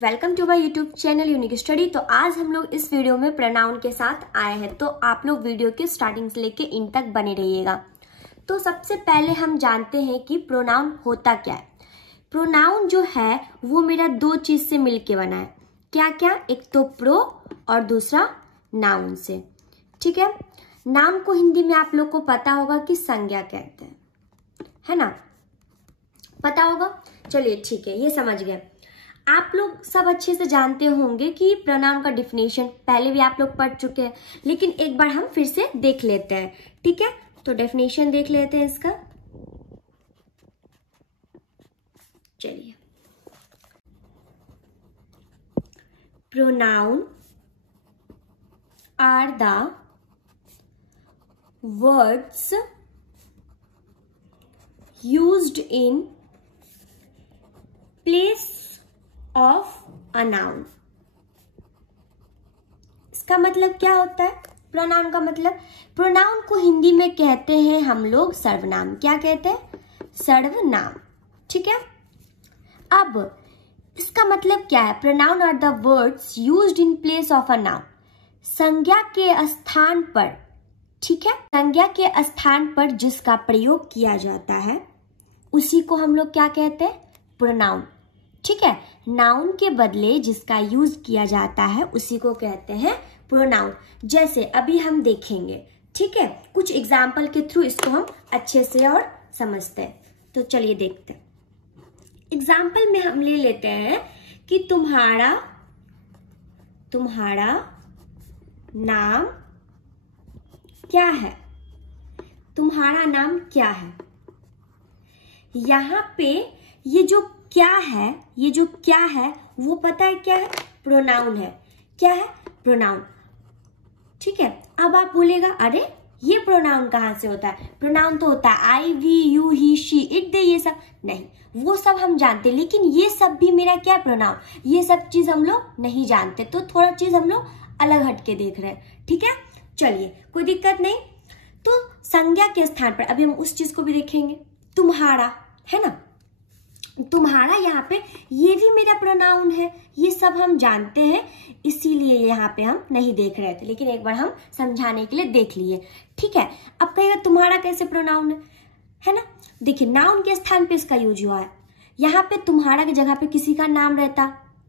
Welcome to my YouTube channel unique study. तो आज हम लोग इस वीडियो में प्रोनाउन के साथ आए हैं, तो आप लोग वीडियो के स्टार्टिंग से लेके इन तक बने रहिएगा। तो सबसे पहले हम जानते हैं कि प्रोनाउन होता क्या है। प्रोनाउन जो है वो मेरा दो चीज से मिलके बना है। क्या क्या? एक तो प्रो और दूसरा नाउन से। ठीक है, नाउन को हिंदी में आप लोग को पता होगा कि संज्ञा कहते हैं, है ना? पता होगा। चलिए ठीक है, ये समझ गए। आप लोग सब अच्छे से जानते होंगे कि प्रोनाउन का डिफिनेशन पहले भी आप लोग पढ़ चुके हैं, लेकिन एक बार हम फिर से देख लेते हैं। ठीक है, तो डेफिनेशन देख लेते हैं इसका। चलिए, pronoun are the words used in place of a noun. इसका मतलब क्या होता है? प्रोनाउन का मतलब, प्रोनाउन को हिंदी में कहते हैं हम लोग सर्वनाम। क्या कहते हैं? सर्वनाम। ठीक है, अब इसका मतलब क्या है? Pronoun are the words used in place of a noun. संज्ञा के स्थान पर, ठीक है, संज्ञा के स्थान पर जिसका प्रयोग किया जाता है उसी को हम लोग क्या कहते हैं? प्रोनाउन। ठीक है, नाउन के बदले जिसका यूज किया जाता है उसी को कहते हैं प्रोनाउन। जैसे अभी हम देखेंगे, ठीक है, कुछ एग्जाम्पल के थ्रू इसको हम अच्छे से और समझते हैं। तो चलिए देखते हैं। एग्जाम्पल में हम ले लेते हैं कि तुम्हारा नाम क्या है? तुम्हारा नाम क्या है? यहाँ पे ये जो क्या है वो पता है क्या है? प्रोनाउन है। क्या है? प्रोनाउन। ठीक है, अब आप बोलेगा अरे ये प्रोनाउन कहाँ से होता है? प्रोनाउन तो होता है I, we, you, he, she, it, they, ये सब। नहीं, वो सब हम जानते, लेकिन ये सब भी मेरा क्या है? प्रोनाउन। ये सब चीज हम लोग नहीं जानते, तो थोड़ा चीज हम लोग अलग हटके देख रहे हैं। ठीक है, चलिए, कोई दिक्कत नहीं। तो संज्ञा के स्थान पर अभी हम उस चीज को भी देखेंगे। तुम्हारा है ना, तुम्हारा यहाँ पे ये भी मेरा प्रोनाउन है, ये सब हम जानते हैं, इसीलिए यहाँ पे हम नहीं देख रहे थे, लेकिन एक बार हम समझाने के लिए देख लिए। ठीक है, अब कहेगा तुम्हारा कैसे प्रोनाउन है ना? देखिए, नाउन के स्थान पे इसका यूज हुआ है। यहाँ पे तुम्हारा की जगह पे किसी का नाम रहता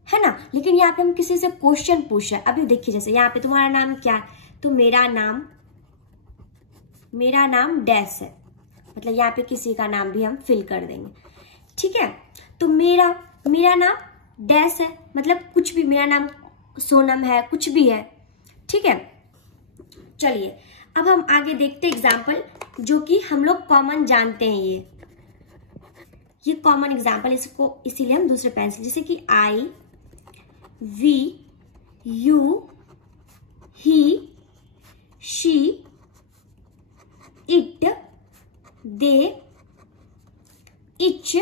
है ना, लेकिन यहाँ पे हम किसी से क्वेश्चन पूछ रहे हैं। अभी देखिए, जैसे यहाँ पे तुम्हारा नाम क्या है, तो मेरा नाम डैश है, मतलब यहाँ पे किसी का नाम भी हम फिल कर देंगे। ठीक है, तो मेरा नाम डैश है, मतलब कुछ भी, मेरा नाम सोनम है, कुछ भी है। ठीक है, चलिए अब हम आगे देखते हैं एग्जाम्पल जो कि हम लोग कॉमन जानते हैं। ये कॉमन एग्जाम्पल, इसको इसीलिए हम दूसरे पेंसिल, जैसे कि I, we, you, he, she, it, they, each,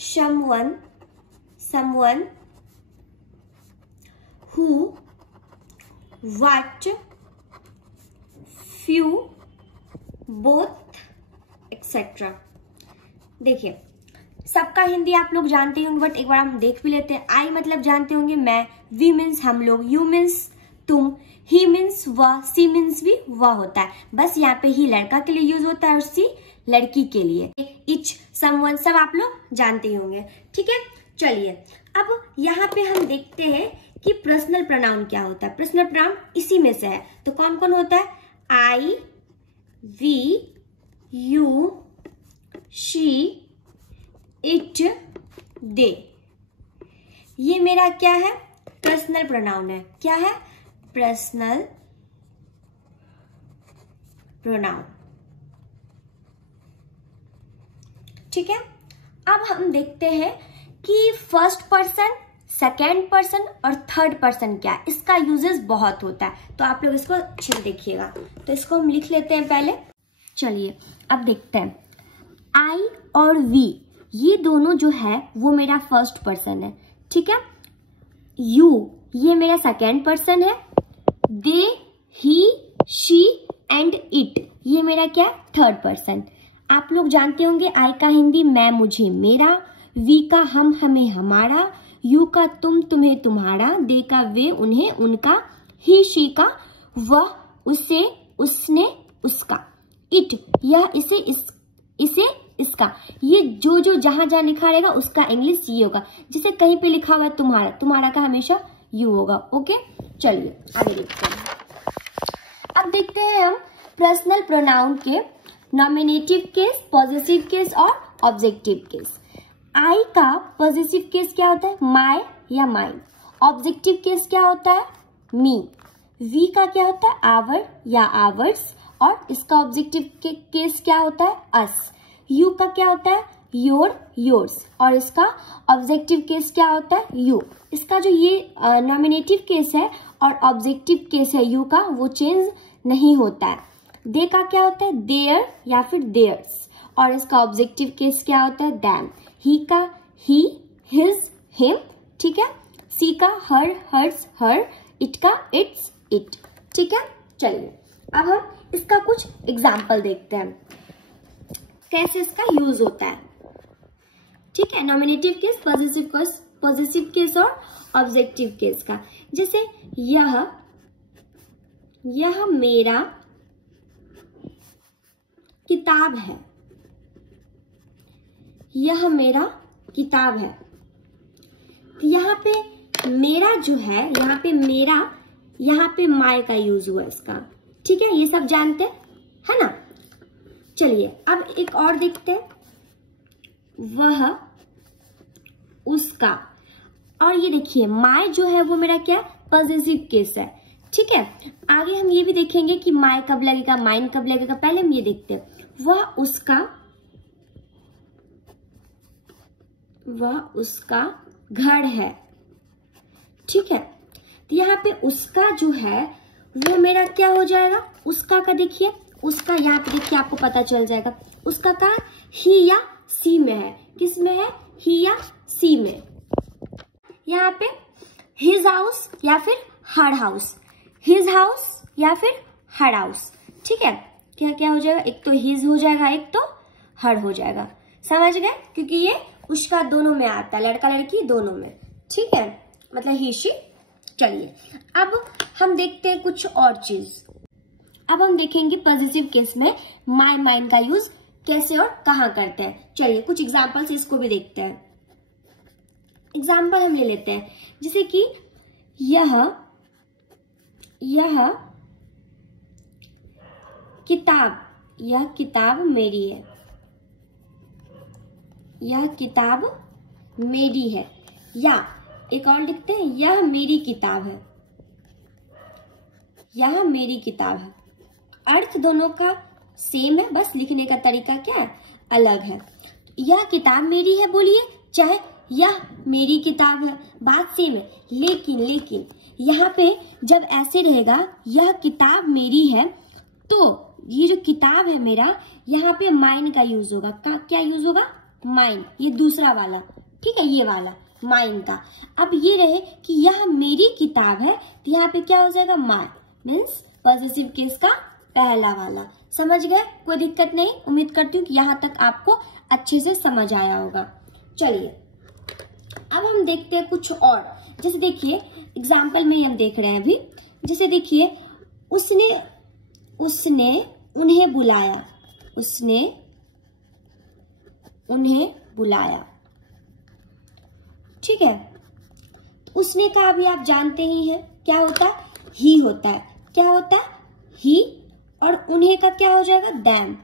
someone, who, what, few, both, etc. देखिए, सबका हिंदी आप लोग जानते होंगे, बट एक बार हम देख भी लेते हैं। आई मतलब जानते होंगे मैं, वी मीन्स हम लोग, यू मीन्स तुम, ही मीन्स वह, सी मीन्स भी वह होता है। बस यहाँ पे ही लड़का के लिए यूज होता है और सी लड़की के लिए। इच, समवन, सब आप लोग जानते होंगे। ठीक है, चलिए अब यहाँ पे हम देखते हैं कि पर्सनल प्रोनाउन क्या होता है। पर्सनल प्रोनाउन इसी में से है, तो कौन कौन होता है? I, we, you, she, it, they. ये मेरा क्या है? पर्सनल प्रोनाउन है। क्या है? Personal pronoun. ठीक है, अब हम देखते हैं कि फर्स्ट पर्सन, सेकेंड पर्सन और थर्ड पर्सन क्या है। इसका यूजेस बहुत होता है, तो आप लोग इसको अच्छे से देखिएगा। तो इसको हम लिख लेते हैं पहले। चलिए अब देखते हैं। आई और वी, ये दोनों जो है वो मेरा फर्स्ट पर्सन है। ठीक है, यू ये मेरा सेकेंड पर्सन है। दे, ही, शी एंड इट ये मेरा क्या? Third person. आप लोग जानते होंगे आई का हिंदी मैं, मुझे, मेरा, वी का हम हमें हमारा, यू का तुम तुम्हें तुम्हारा, दे का वे उन्हें उनका, ही शी का वह उसे उसने उसका, इट यह इसे इसे इसका। ये जो जो जहां जहां लिखा रहेगा उसका इंग्लिश ये होगा। जैसे कहीं पे लिखा हुआ है तुम्हारा, तुम्हारा का हमेशा यू होगा। ओके, चलिए आगे देखते हैं। अब देखते हैं हम पर्सनल प्रोनाउन के नॉमिनेटिव केस, पॉजिटिव केस और ऑब्जेक्टिव केस। आई का पॉजिटिव केस क्या होता है? माय या माइन। ऑब्जेक्टिव केस क्या होता है? मी। वी का क्या होता है? आवर या आवर्स, और इसका ऑब्जेक्टिव केस क्या होता है? अस। यू का क्या होता है? योर, योर्स, और इसका ऑब्जेक्टिव केस क्या होता है? यू। इसका जो ये नॉमिनेटिव केस है और ऑब्जेक्टिव केस है यू का, वो चेंज नहीं होता है। दे का क्या होता है? देयर या फिर देयर्स, और इसका ऑब्जेक्टिव केस क्या होता है? दैम। ही का ही, हिज, हिम, ठीक है। सी का हर, हर्स, हर। इट का इट्स, इट, ठीक है। चलिए अब हम इसका कुछ एग्जाम्पल देखते हैं, कैसे इसका यूज होता है, ठीक है। नॉमिनेटिव केस, पॉजिटिव केस और ऑब्जेक्टिव केस का। जैसे यह मेरा किताब है, यह मेरा किताब है। यहाँ पे मेरा जो है, यहाँ पे मेरा, यहाँ पे माय का यूज हुआ इसका, ठीक है। ये सब जानते हैं, है ना। चलिए अब एक और देखते हैं, वह उसका। और ये देखिए माय जो है वो मेरा क्या? पॉजिटिव केस है, ठीक है। आगे हम ये भी देखेंगे कि माय कब लगेगा, माइन कब लगेगा। पहले हम ये देखते हैं, वह उसका घर है, ठीक है। तो यहाँ पे उसका जो है वो मेरा क्या हो जाएगा? उसका का देखिए, उसका यहाँ पे देखिए आपको पता चल जाएगा उसका का ही या सी में है। किस में है? ही या सी में। यहाँ पे हिज हाउस या फिर हर हाउस, हिज हाउस या फिर हर हाउस, ठीक है। क्या क्या हो जाएगा? एक तो हिज हो जाएगा, एक तो हर हो जाएगा। समझ गए? क्योंकि ये उसका दोनों में आता है, लड़का लड़की दोनों में, ठीक है, मतलब ही शी। चलिए अब हम देखते हैं कुछ और चीज। अब हम देखेंगे पॉजिटिव केस में माय, माइन का यूज कैसे और कहाँ करते हैं। चलिए कुछ एग्जाम्पल से इसको भी देखते हैं। एग्जाम्पल हम ले लेते हैं, जैसे कि यह किताब मेरी है, यह किताब मेरी है। या एक और लिखते हैं, यह मेरी किताब है, यह मेरी किताब है। अर्थ दोनों का सेम है, बस लिखने का तरीका क्या है? अलग है। यह किताब मेरी है बोलिए, चाहे यह मेरी किताब है, बात सेम है। लेकिन यहाँ पे जब ऐसे रहेगा यह किताब मेरी है, तो ये जो किताब है मेरा, यहाँ पे माइन का यूज होगा। क्या यूज होगा? माइन, ये दूसरा वाला, ठीक है, ये वाला माइन का। अब ये रहे कि यह मेरी किताब है, तो यहाँ पे क्या हो जाएगा? माय, मीन्स पॉजिटिव केस का पहला वाला। समझ गए? कोई दिक्कत नहीं। उम्मीद करती हूँ कि यहाँ तक आपको अच्छे से समझ आया होगा। चलिए अब हम देखते हैं कुछ और। जैसे देखिए एग्जाम्पल में हम देख रहे हैं अभी, जैसे देखिए उसने उन्हें बुलाया, उसने उन्हें बुलाया, ठीक है। तो उसने का भी आप जानते ही हैं, क्या होता है? ही होता है। क्या होता है? ही। और उन्हें का क्या हो जाएगा? दैम।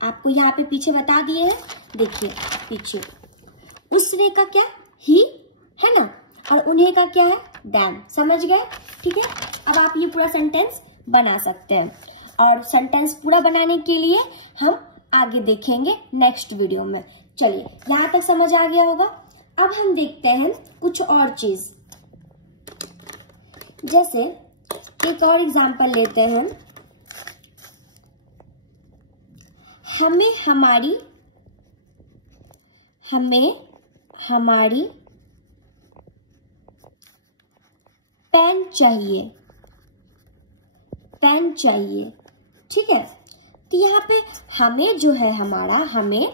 आपको यहाँ पे पीछे बता दिए हैं, देखिए पीछे। उसने का क्या? ही है ना, और उन्हें का क्या है? दैम। समझ गए? ठीक है। अब आप ये पूरा सेंटेंस बना सकते हैं, और सेंटेंस पूरा बनाने के लिए हम आगे देखेंगे नेक्स्ट वीडियो में। चलिए यहाँ तक समझ आ गया होगा। अब हम देखते हैं कुछ और चीज। जैसे एक और एग्जांपल लेते हैं, हमें हमारी पेन चाहिए, ठीक है। तो यहाँ पे हमें जो है हमारा, हमें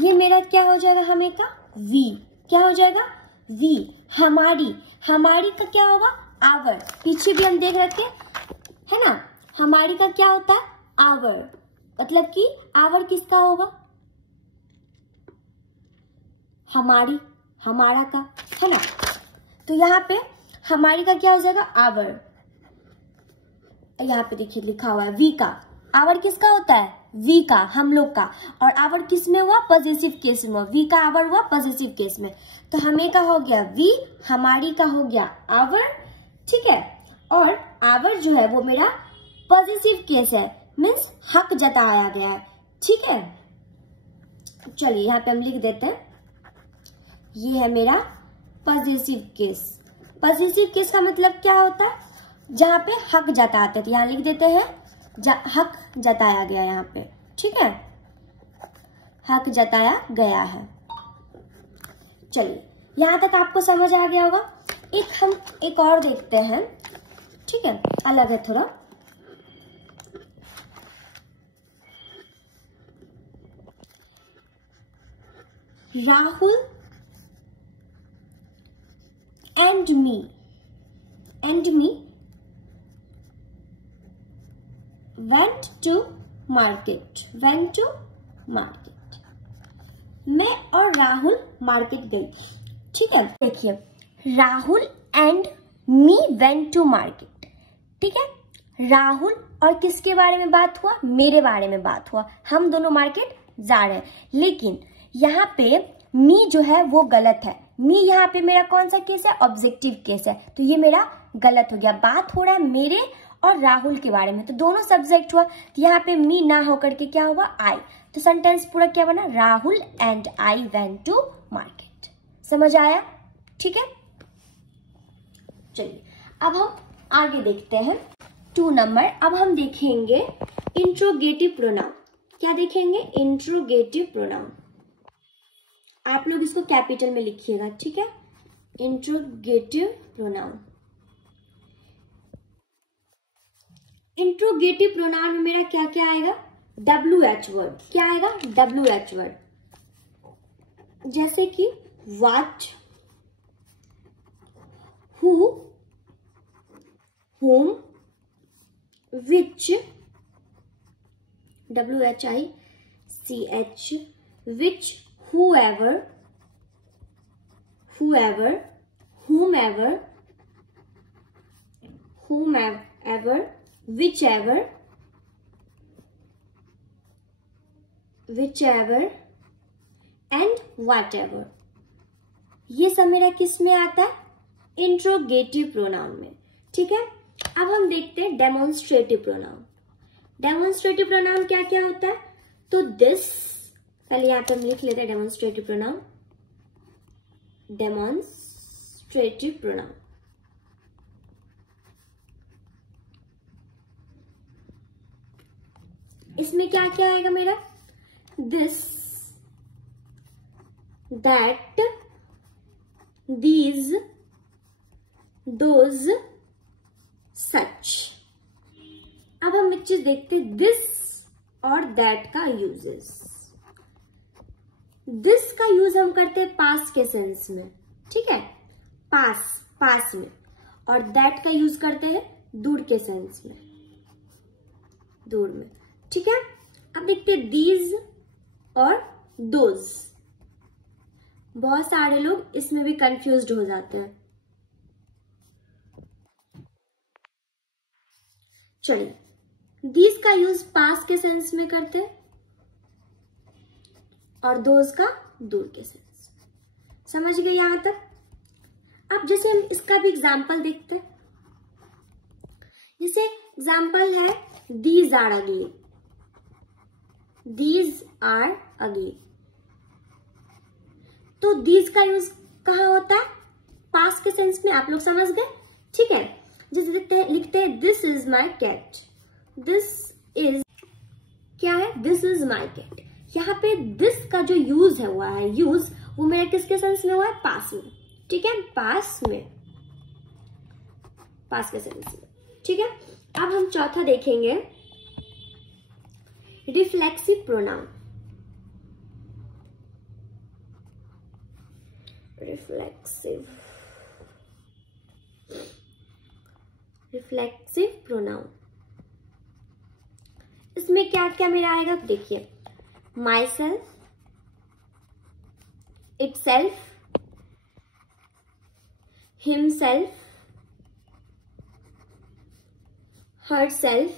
ये मेरा क्या हो जाएगा, हमें का वी, क्या हो जाएगा वी। हमारी, हमारी का क्या होगा आवर, पीछे भी हम देख रहे थे है ना, हमारी का क्या होता है आवर, मतलब कि आवर किसका होगा, हमारी, हमारा का, है ना। तो यहाँ पे हमारी का क्या हो जाएगा आवर, यहाँ पे देखिए लिखा हुआ है वी का, आवर किसका होता है वी का, हम लोग का, और आवर किस में हुआ पॉजिटिव केस में, वी का आवर हुआ पॉजिटिव केस में, तो हमें का हो गया वी, हमारी का हो गया आवर, ठीक है। और आवर जो है वो मेरा पॉजिटिव केस है, मीन्स हक जताया गया है, ठीक है। चलिए यहाँ पे हम लिख देते हैं, ये है मेरा पॉजिटिव केस। पॉजिटिव केस का मतलब क्या होता है, जहां पे हक जताते हैं, तो यहाँ लिख देते हैं हक जताया गया, यहाँ पे ठीक है, हक जताया गया है। चलिए यहां तक आपको समझ आ गया होगा। हम एक और देखते हैं, ठीक है, अलग है थोड़ा। Rahul and me went to market, मैं और राहुल मार्केट गई, ठीक है। देखिए Rahul and me went to market, ठीक है। राहुल और किसके बारे में बात हुआ, मेरे बारे में बात हुआ, हम दोनों मार्केट जा रहे हैं। लेकिन यहाँ पे मी जो है वो गलत है, मी यहाँ पे मेरा कौन सा केस है, ऑब्जेक्टिव केस है, तो ये मेरा गलत हो गया। बात हो रहा है मेरे और राहुल के बारे में, तो दोनों सब्जेक्ट हुआ, तो यहाँ पे मी ना होकर के क्या हुआ आई, तो सेंटेंस पूरा क्या बना, Rahul and I went to market. समझ आया, ठीक है। चलिए अब हम आगे देखते हैं 2 नंबर। अब हम देखेंगे इंट्रोगेटिव प्रोनाउन। क्या देखेंगे, इंट्रोगेटिव प्रोनाउन। आप लोग इसको कैपिटल में लिखिएगा, ठीक है, इंट्रोगेटिव प्रोनाउन। इंट्रोगेटिव प्रोनाउन में मेरा क्या क्या आएगा, WH वर्ड। क्या आएगा, WH वर्ड, जैसे कि what, who, whom, which, WHICH, which, whoever, whomever, whichever, and whatever। ये सब मेरा किस में आता है, इंट्रोगेटिव प्रोनाउन में, ठीक है। अब हम देखते हैं डेमोन्स्ट्रेटिव प्रोनाउन। डेमोन्स्ट्रेटिव प्रोनाउन क्या क्या होता है, तो दिस, पहले यहाँ पे हम लिख लेते हैं डेमोन्स्ट्रेटिव प्रोनाउन। डेमोन्स्ट्रेटिव प्रोनाउन, इसमें क्या क्या आएगा मेरा, दिस, दैट, दीज, दोज, सच। अब हम एक चीज देखते हैं, दिस और दैट का यूजेस। दिस का यूज हम करते हैं पास्ट के सेंस में, ठीक है, पास में, और दैट का यूज करते हैं दूर के सेंस में, दूर में, ठीक है। अब देखते हैं दीज और दोज। बहुत सारे लोग इसमें भी कंफ्यूज्ड हो जाते हैं। चलिए, दीज का यूज पास के सेंस में करते हैं और दोज का दूर के सेंस। समझ गए यहां तक। अब जैसे हम इसका भी एग्जाम्पल देखते हैं, जैसे एग्जाम्पल है these are ugly, these are ugly. तो दीज का यूज कहाँ होता है, पास्ट के सेंस में, आप लोग समझ गए, ठीक है। जैसे लिखते हैं this is my cat, this is, क्या है, दिस इज माई कैट। यहाँ पे दिस का जो यूज है हुआ है, यूज वो मेरे किसके सेंस में हुआ है, पास में, ठीक है, पास में, पास के सेंस में, ठीक है। अब हम चौथा देखेंगे रिफ्लेक्सिव प्रोनाउन। Reflexive pronoun. इसमें क्या क्या मेरा आएगा देखिए, my self, it self, himself, herself,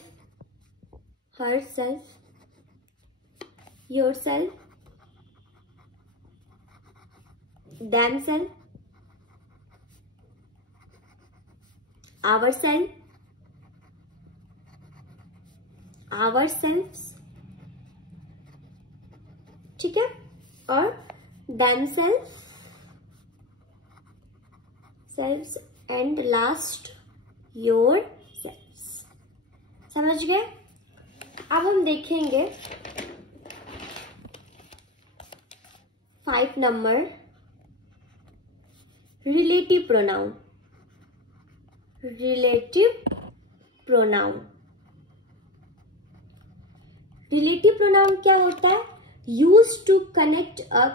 yourself, themself, ourselves, ठीक है, और themselves, selves and last yourselves। समझ गए? अब हम देखेंगे 5 number, relative pronoun. Relative pronoun क्या होता है? Use to connect a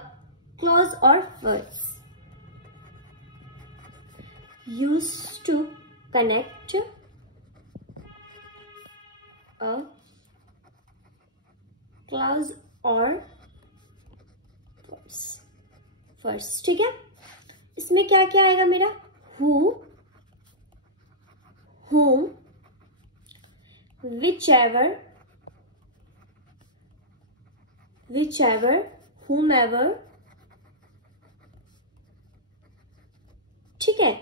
clause और words. Use to connect a clause or first, ठीक है। इसमें क्या क्या आएगा मेरा? who, whom, whichever, whomever, ठीक है,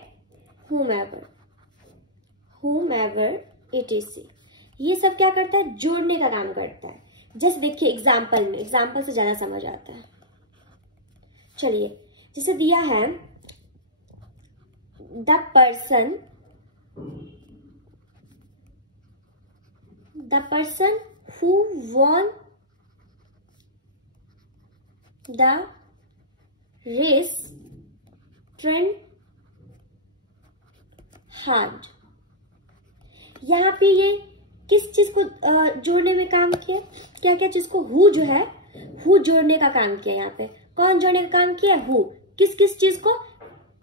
whomever etc। ये सब क्या करता है? जोड़ने का काम करता है। जैसे देखिए एग्जाम्पल में, एग्जाम्पल से ज्यादा समझ आता है। चलिए, जैसे दिया है the person who won the race train hard. यहाँ पे ये किस चीज को जोड़ने में काम किया? क्या क्या चीज को? हु जो है, हु जोड़ने का काम किया। यहाँ पे कौन जोड़ने का काम किया? हु। किस किस चीज को?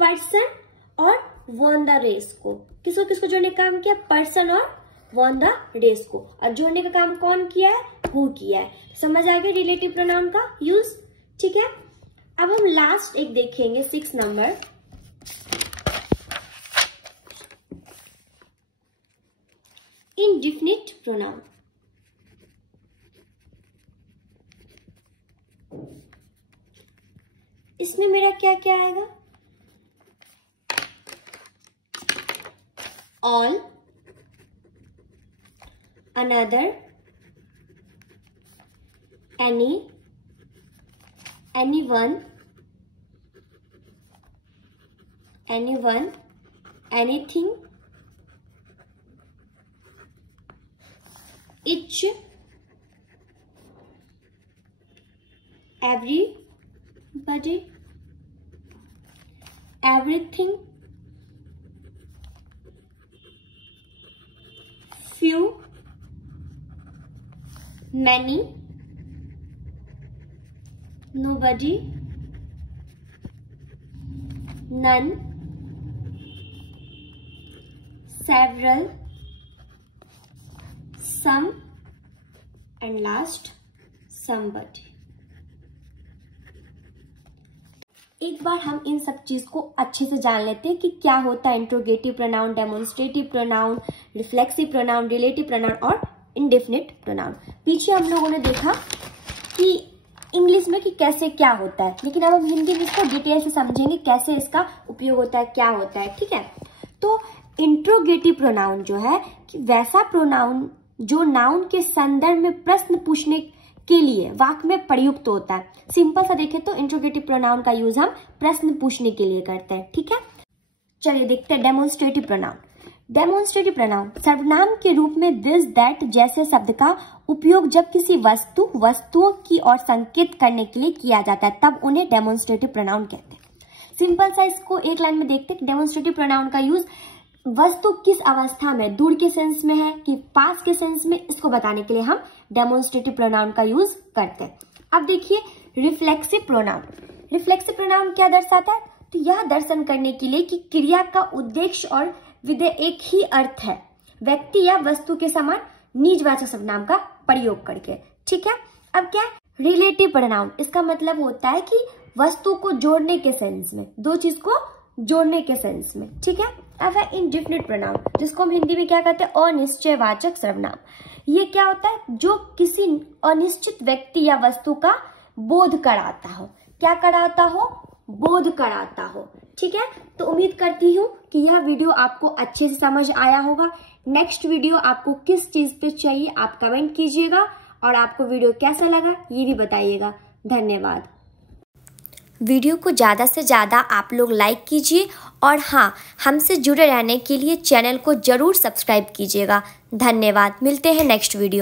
पर्सन और वॉन द रेस को। किसको किसको जोड़ने का काम किया? पर्सन और वॉन द रेस को। और जोड़ने का काम कौन किया है? हु किया है। समझ आ गया रिलेटिव प्रोनाउन का यूज, ठीक है। अब हम लास्ट एक देखेंगे 6 नंबर, इंडेफिनिट प्रोनाउन। इसमें मेरा क्या क्या आएगा? All, another, any, anyone, anything, each, everybody, everything, few, many, nobody, none, several, some and last somebody। एक बार हम इन सब चीज को अच्छे से जान लेते हैं कि क्या होता है interrogative pronoun, demonstrative pronoun, reflexive pronoun, relative pronoun और इंडेफिनिट प्रोनाउन। पीछे हम लोगों ने देखा कि इंग्लिश में कि कैसे क्या होता है, लेकिन अब हम हिंदी में इसको डिटेल से समझेंगे कैसे इसका उपयोग होता है, क्या होता है, ठीक है। तो इंट्रोगेटिव प्रोनाउन जो है कि वैसा प्रोनाउन जो नाउन के संदर्भ में प्रश्न पूछने के लिए वाक्य में प्रयुक्त होता है। सिंपल सा देखें तो इंट्रोगेटिव प्रोनाउन का यूज हम प्रश्न पूछने के लिए करते हैं, ठीक है। चलिए देखते हैं डेमोन्स्ट्रेटिव प्रोनाउन। डेमोन्स्ट्रेटिव प्रोनाउन सर्वनाम के रूप में दिस, दैट जैसे शब्द का उपयोग जब किसी वस्तुओं की ओर संकेत करने के लिए किया जाता है तब उन्हें डेमोन्स्ट्रेटिव प्रोनाउन कहते हैं। सिंपल सा इसको एक लाइन में देखते हैं। डेमोन्स्ट्रेटिव प्रोनाउन का यूज वस्तु किस अवस्था में, दूर के सेंस में है कि पास के सेंस में, इसको बताने के लिए हम डेमोन्स्ट्रेटिव प्रोनाउन का यूज करते हैं। अब देखिए रिफ्लेक्सिव प्रोनाउन। रिफ्लेक्सिव प्रोनाउन क्या दर्शाता है? तो यह दर्शन करने के लिए कि क्रिया का उद्देश्य और विधेय एक ही अर्थ है, व्यक्ति या वस्तु के समान निजवाचक सर्वनाम का प्रयोग करके। ठीक है, अब क्या है रिलेटिव प्रोनाउन। इसका मतलब होता है कि वस्तु को जोड़ने के सेंस में, दो चीज को जोड़ने के सेंस में। ठीक है, अब है इंडेफिनिट प्रोनाउन, जिसको हम हिंदी में क्या कहते हैं, अनिश्चयवाचक सर्वनाम। ये क्या होता है, जो किसी अनिश्चित व्यक्ति या वस्तु का बोध कराता हो। क्या कराता हो, बोध कराता हो। ठीक है, तो उम्मीद करती हूँ कि यह वीडियो आपको अच्छे से समझ आया होगा। नेक्स्ट वीडियो आपको किस चीज पे चाहिए आप कमेंट कीजिएगा, और आपको वीडियो कैसा लगा ये भी बताइएगा। धन्यवाद। वीडियो को ज़्यादा से ज़्यादा आप लोग लाइक कीजिए, और हाँ, हमसे जुड़े रहने के लिए चैनल को ज़रूर सब्सक्राइब कीजिएगा। धन्यवाद, मिलते हैं नेक्स्ट वीडियो में।